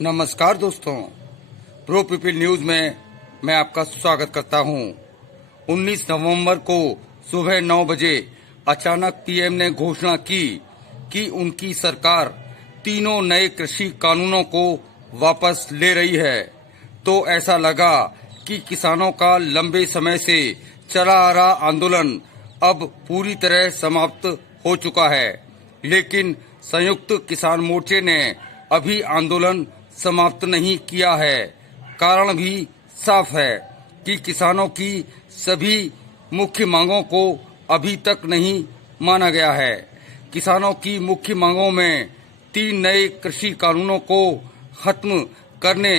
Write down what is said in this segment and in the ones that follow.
नमस्कार दोस्तों, pro people news में मैं आपका स्वागत करता हूं। 19 नवंबर को सुबह 9 बजे अचानक पीएम ने घोषणा की कि उनकी सरकार तीनों नए कृषि कानूनों को वापस ले रही है। तो ऐसा लगा कि किसानों का लंबे समय से चला आ रहा आंदोलन अब पूरी तरह समाप्त हो चुका है। लेकिन संयुक्त किसान मोर्चे ने अभी आंदोलन समाप्त नहीं किया है। कारण भी साफ है कि किसानों की सभी मुख्य मांगों को अभी तक नहीं माना गया है। किसानों की मुख्य मांगों में 3 नए कृषि कानूनों को खत्म करने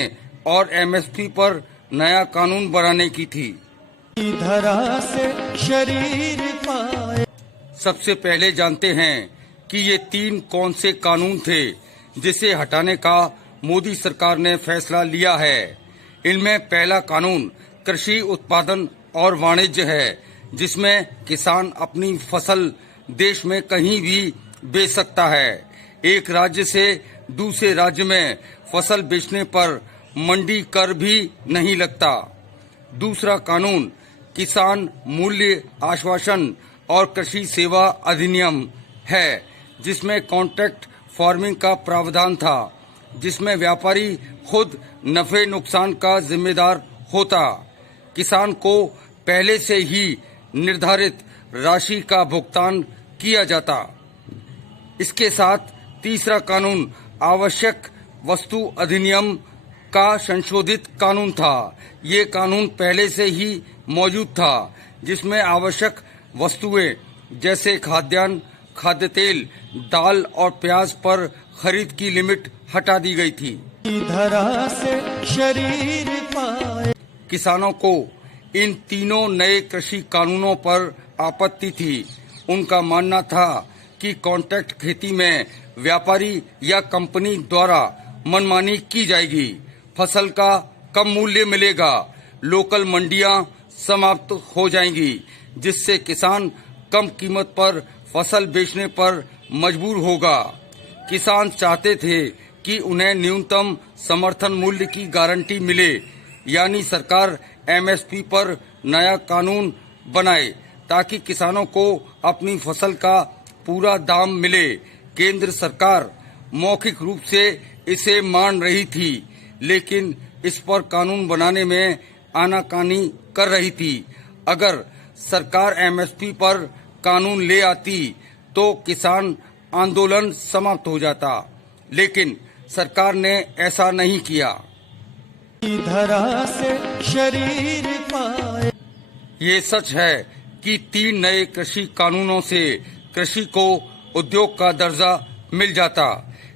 और एमएसपी पर नया कानून बनाने की थी। धरा से शरीर पाए। सबसे पहले जानते हैं कि ये 3 कौन से कानून थे जिसे हटाने का मोदी सरकार ने फैसला लिया है। इनमें पहला कानून कृषि उत्पादन और वाणिज्य है, जिसमें किसान अपनी फसल देश में कहीं भी बेच सकता है। एक राज्य से दूसरे राज्य में फसल बेचने पर मंडी कर भी नहीं लगता। दूसरा कानून किसान मूल्य आश्वासन और कृषि सेवा अधिनियम है, जिसमें कॉन्ट्रैक्ट फार्मिंग का प्रावधान था, जिसमें व्यापारी खुद नफे नुकसान का जिम्मेदार होता। किसान को पहले से ही निर्धारित राशि का भुगतान किया जाता। इसके साथ तीसरा कानून आवश्यक वस्तु अधिनियम का संशोधित कानून था। ये कानून पहले से ही मौजूद था, जिसमें आवश्यक वस्तुएं जैसे खाद्यान्न, खाद्य तेल, दाल और प्याज पर खरीद की लिमिट हटा दी गई थी। धरा से शरीर पाए। किसानों को इन तीनों नए कृषि कानूनों पर आपत्ति थी। उनका मानना था कि कॉन्ट्रैक्ट खेती में व्यापारी या कंपनी द्वारा मनमानी की जाएगी, फसल का कम मूल्य मिलेगा, लोकल मंडियां समाप्त हो जाएंगी, जिससे किसान कम कीमत पर फसल बेचने पर मजबूर होगा। किसान चाहते थे कि उन्हें न्यूनतम समर्थन मूल्य की गारंटी मिले, यानी सरकार एमएसपी पर नया कानून बनाए ताकि किसानों को अपनी फसल का पूरा दाम मिले। केंद्र सरकार मौखिक रूप से इसे मान रही थी, लेकिन इस पर कानून बनाने में आनाकानी कर रही थी। अगर सरकार एमएसपी पर कानून ले आती तो किसान आंदोलन समाप्त हो जाता, लेकिन सरकार ने ऐसा नहीं किया। धरा से शरीर पाए। ये सच है कि 3 नए कृषि कानूनों से कृषि को उद्योग का दर्जा मिल जाता।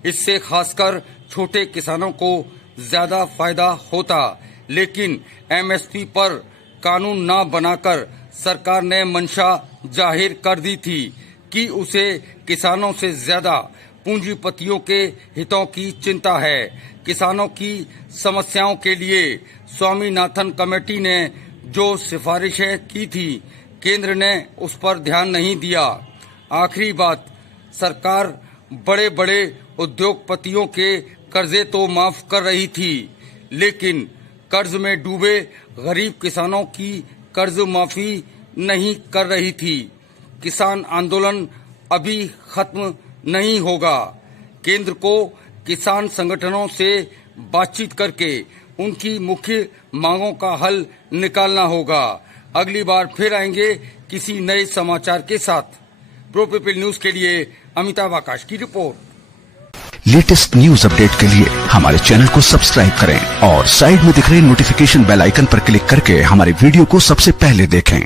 इससे खासकर छोटे किसानों को ज्यादा फायदा होता, लेकिन एमएसपी पर कानून न बनाकर सरकार ने मंशा जाहिर कर दी थी कि उसे किसानों से ज्यादा पूंजीपतियों के हितों की चिंता है। किसानों की समस्याओं के लिए स्वामीनाथन कमेटी ने जो सिफारिशें की थी, केंद्र ने उस पर ध्यान नहीं दिया। आखिरी बात, सरकार बड़े बड़े उद्योगपतियों के कर्जे तो माफ कर रही थी, लेकिन कर्ज में डूबे गरीब किसानों की कर्ज माफी नहीं कर रही थी। किसान आंदोलन अभी खत्म नहीं होगा। केंद्र को किसान संगठनों से बातचीत करके उनकी मुख्य मांगों का हल निकालना होगा। अगली बार फिर आएंगे किसी नए समाचार के साथ। प्रो पीपल न्यूज के लिए अमिताभ आकाश की रिपोर्ट। लेटेस्ट न्यूज अपडेट के लिए हमारे चैनल को सब्सक्राइब करें और साइड में दिख रहे नोटिफिकेशन बेल आइकन पर क्लिक करके हमारे वीडियो को सबसे पहले देखें।